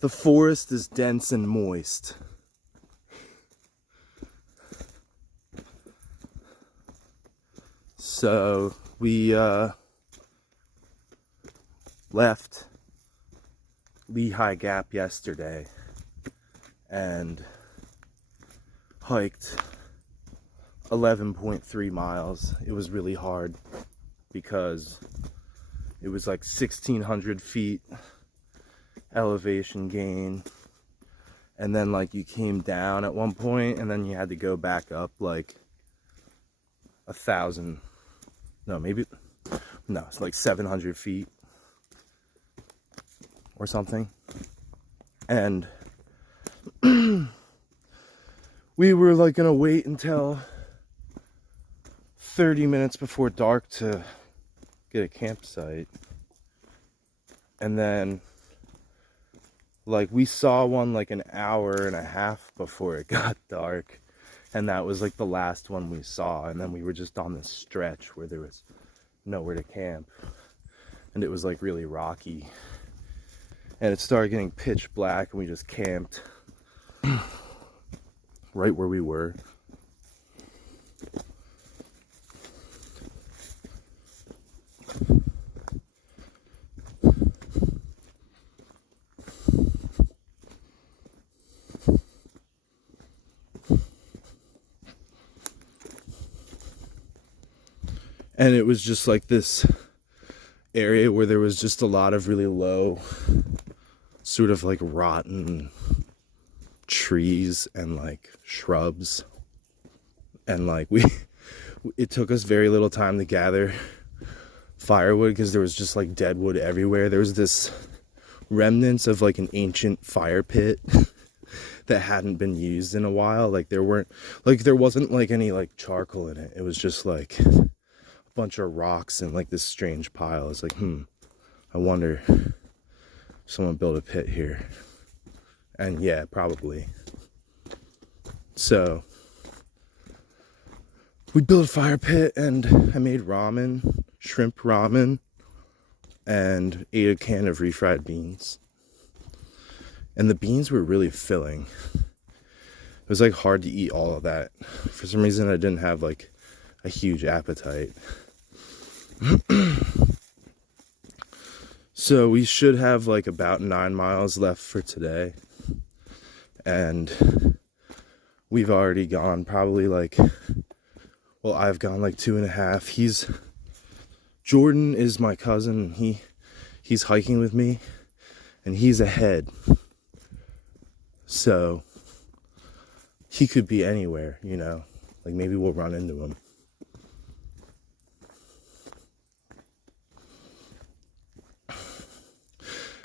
The forest is dense and moist. So we left Lehigh Gap yesterday and hiked 11.3 miles. It was really hard because it was like 1,600 feet elevation gain, and then like you came down at one point and then you had to go back up like 1,000, it's like 700 feet or something. And we were like gonna wait until 30 minutes before dark to get a campsite, and then like we saw one like an hour and a half before it got dark, and that was like the last one we saw. And then we were just on this stretch where there was nowhere to camp, and it was like really rocky, and it started getting pitch black, and we just camped right where we were. And it was just like this area where there was just a lot of really low, sort of like rotten trees and like shrubs. And like it took us very little time to gather firewood because there was just like dead wood everywhere. There was this remnants of like an ancient fire pit that hadn't been used in a while. Like there wasn't like any like charcoal in it. It was just like bunch of rocks and like this strange pile. It's like, I wonder if someone built a pit here. And yeah, probably. So we built a fire pit, and I made ramen, shrimp ramen, and ate a can of refried beans. And the beans were really filling. It was like hard to eat all of that. For some reason I didn't have like a huge appetite. So we should have like about 9 miles left for today, and we've already gone probably like, well, I've gone like 2.5. Jordan is my cousin. He's hiking with me, and he's ahead, so he could be anywhere, you know, like maybe we'll run into him.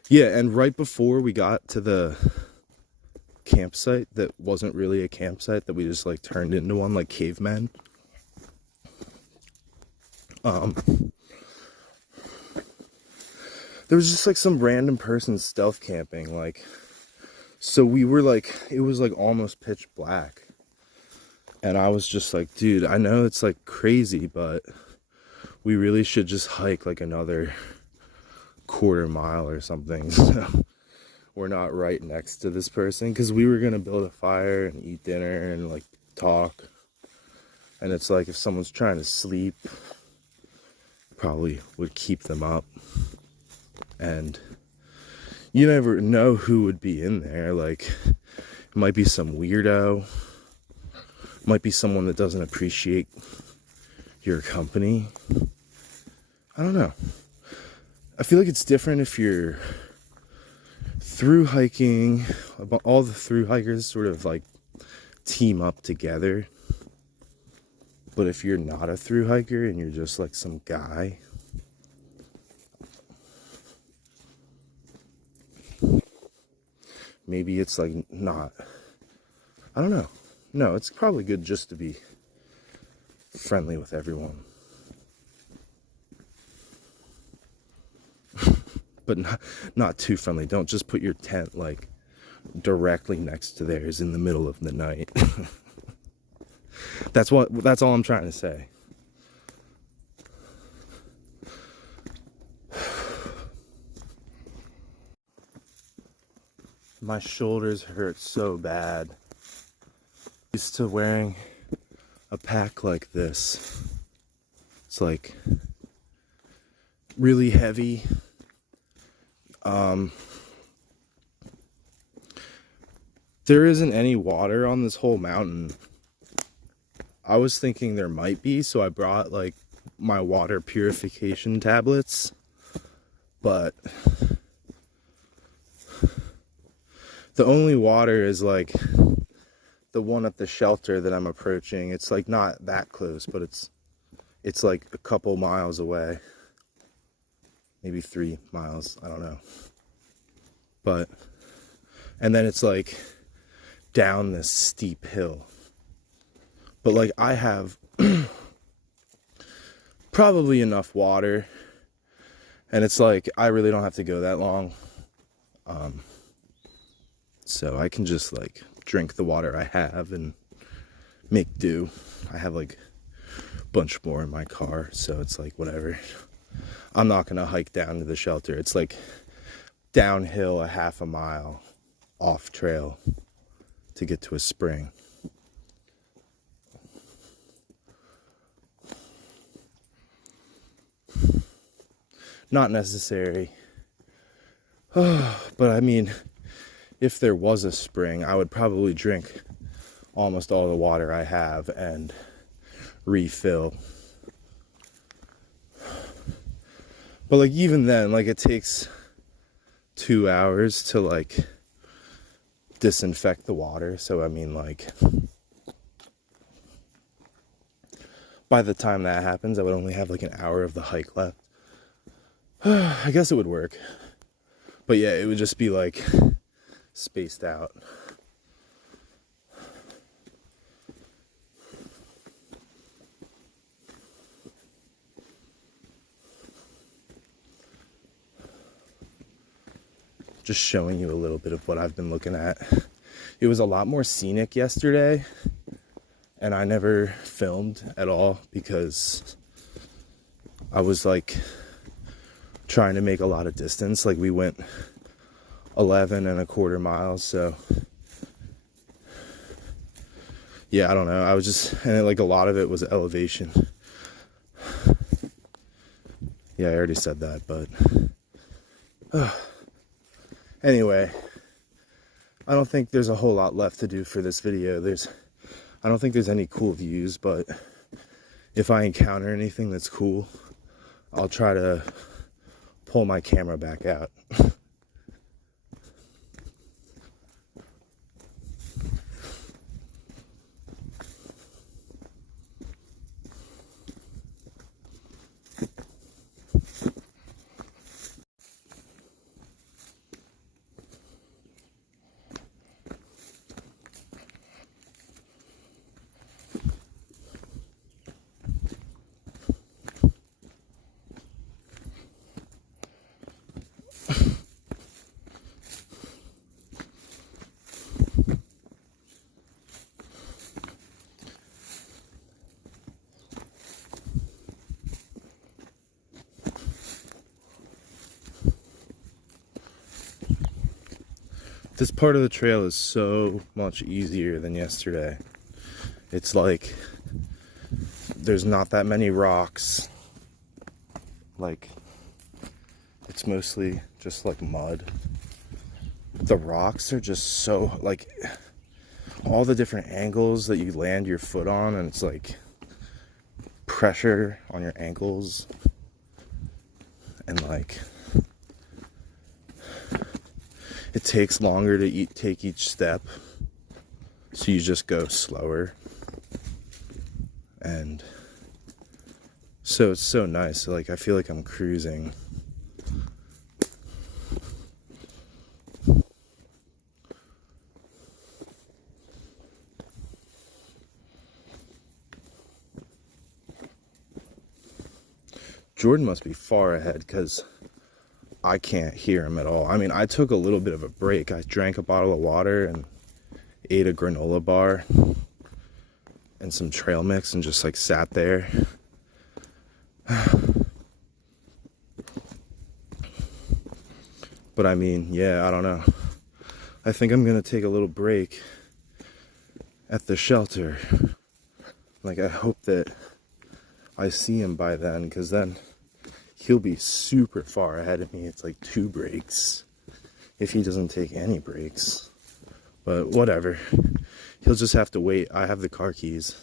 Yeah, and right before we got to the campsite that wasn't really a campsite, that we just like turned into one like cavemen, there was just like some random person stealth camping. Like, so we were like, it was like almost pitch black, and I was just like, dude, I know it's like crazy, but we really should just hike like another quarter mile or something, so we're not right next to this person, because we were gonna build a fire and eat dinner and like talk, and it's like if someone's trying to sleep, probably would keep them up, and you never know who would be in there. Like, it might be some weirdo, it might be someone that doesn't appreciate your company. I don't know. I feel like it's different if you're through hiking. All the through hikers sort of like team up together. But if you're not a through hiker and you're just like some guy, maybe it's like not. I don't know. No, it's probably good just to be friendly with everyone. But not too friendly. Don't just put your tent like directly next to theirs in the middle of the night. That's all I'm trying to say. My shoulders hurt so bad. Used to wearing a pack like this. It's like really heavy. There isn't any water on this whole mountain. I was thinking there might be, so I brought like my water purification tablets, but the only water is like the one at the shelter that I'm approaching. It's like not that close, but it's like a couple miles away. Maybe 3 miles, I don't know. But, and then it's like down this steep hill. But like I have probably enough water, and it's like I really don't have to go that long. So I can just like drink the water I have and make do. I have like a bunch more in my car, so it's like whatever. I'm not gonna hike down to the shelter. It's like downhill a half a mile off trail to get to a spring. Not necessary. But I mean, if there was a spring, I would probably drink almost all the water I have and refill. But like even then, like it takes 2 hours to like disinfect the water. So I mean, like by the time that happens, I would only have like an hour of the hike left. I guess it would work. But yeah, it would just be like spaced out. Just showing you a little bit of what I've been looking at. It was a lot more scenic yesterday, and I never filmed at all because I was like trying to make a lot of distance. Like we went 11.25 miles, so yeah, I don't know. I was just, and like a lot of it was elevation. Yeah, I already said that, but anyway, I don't think there's a whole lot left to do for this video. I don't think there's any cool views, but if I encounter anything that's cool, I'll try to pull my camera back out. This part of the trail is so much easier than yesterday. It's like there's not that many rocks. Like it's mostly just like mud. The rocks are just so like all the different angles that you land your foot on, and it's like pressure on your ankles, and like it takes longer to take each step, so you just go slower. And so it's so nice. Like I feel like I'm cruising. Jordan must be far ahead because I can't hear him at all. I mean, I took a little bit of a break. I drank a bottle of water and ate a granola bar and some trail mix and just like sat there. But I mean, yeah, I don't know. I think I'm gonna take a little break at the shelter. Like, I hope that I see him by then, because then he'll be super far ahead of me. It's like 2 breaks if he doesn't take any breaks. But whatever. He'll just have to wait. I have the car keys.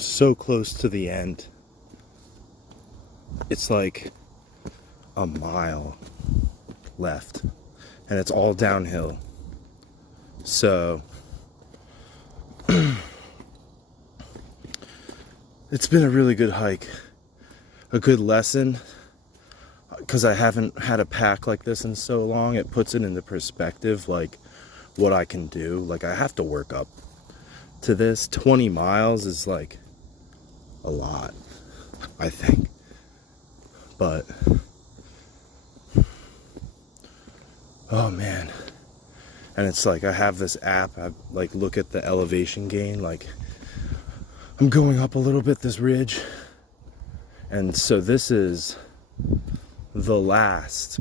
So close to the end. It's like a mile left, and it's all downhill. So it's been a really good hike, a good lesson, because I haven't had a pack like this in so long. It puts it into perspective, like what I can do. Like, I have to work up to this. 20 miles is like a lot, I think. But oh man. And it's like, I have this app, I like look at the elevation gain, like I'm going up a little bit this ridge, and so this is the last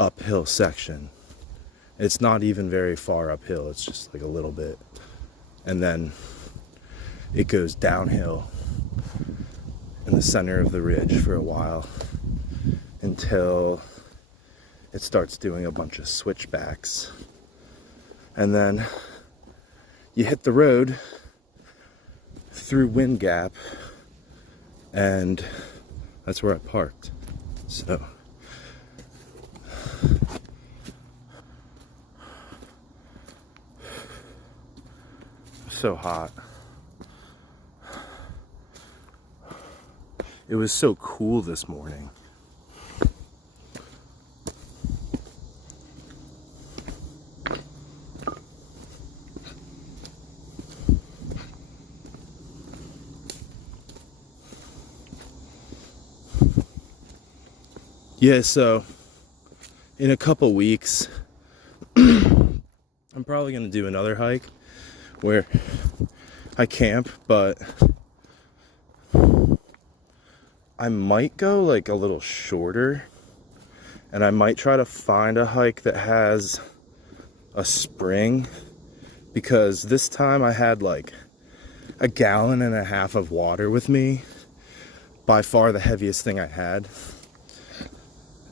uphill section. It's not even very far uphill, it's just like a little bit, and then it goes downhill in the center of the ridge for a while until it starts doing a bunch of switchbacks, and then you hit the road through Wind Gap, and that's where I parked. So so hot. It was so cool this morning. Yeah, so in a couple weeks, I'm probably gonna do another hike where I camp, but I might go like a little shorter, and I might try to find a hike that has a spring, because this time I had like 1.5 gallons of water with me, by far the heaviest thing I had,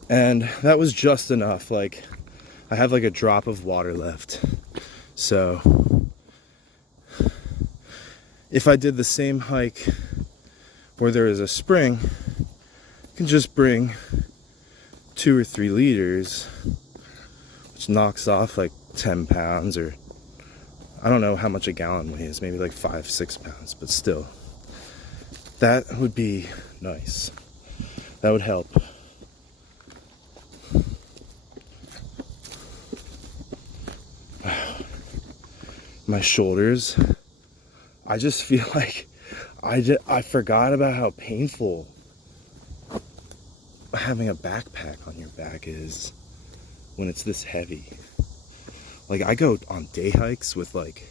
and that was just enough. Like, I have like a drop of water left. So if I did the same hike where there is a spring, I can just bring 2 or 3 liters, which knocks off like 10 pounds, or I don't know how much a gallon weighs, maybe like 5-6 pounds, but still, that would be nice. That would help. My shoulders, I just feel like I forgot about how painful having a backpack on your back is when it's this heavy. Like, I go on day hikes with like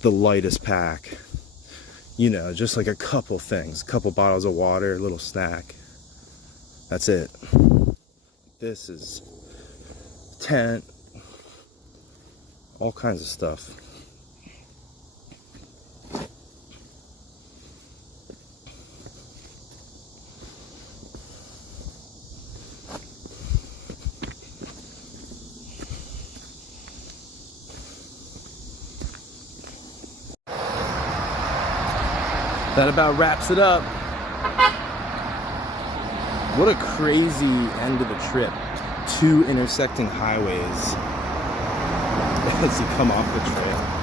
the lightest pack, you know, just like a couple things, a couple bottles of water, a little snack. That's it. This is tent, all kinds of stuff. That about wraps it up. What a crazy end of the trip. 2 intersecting highways as you come off the trail.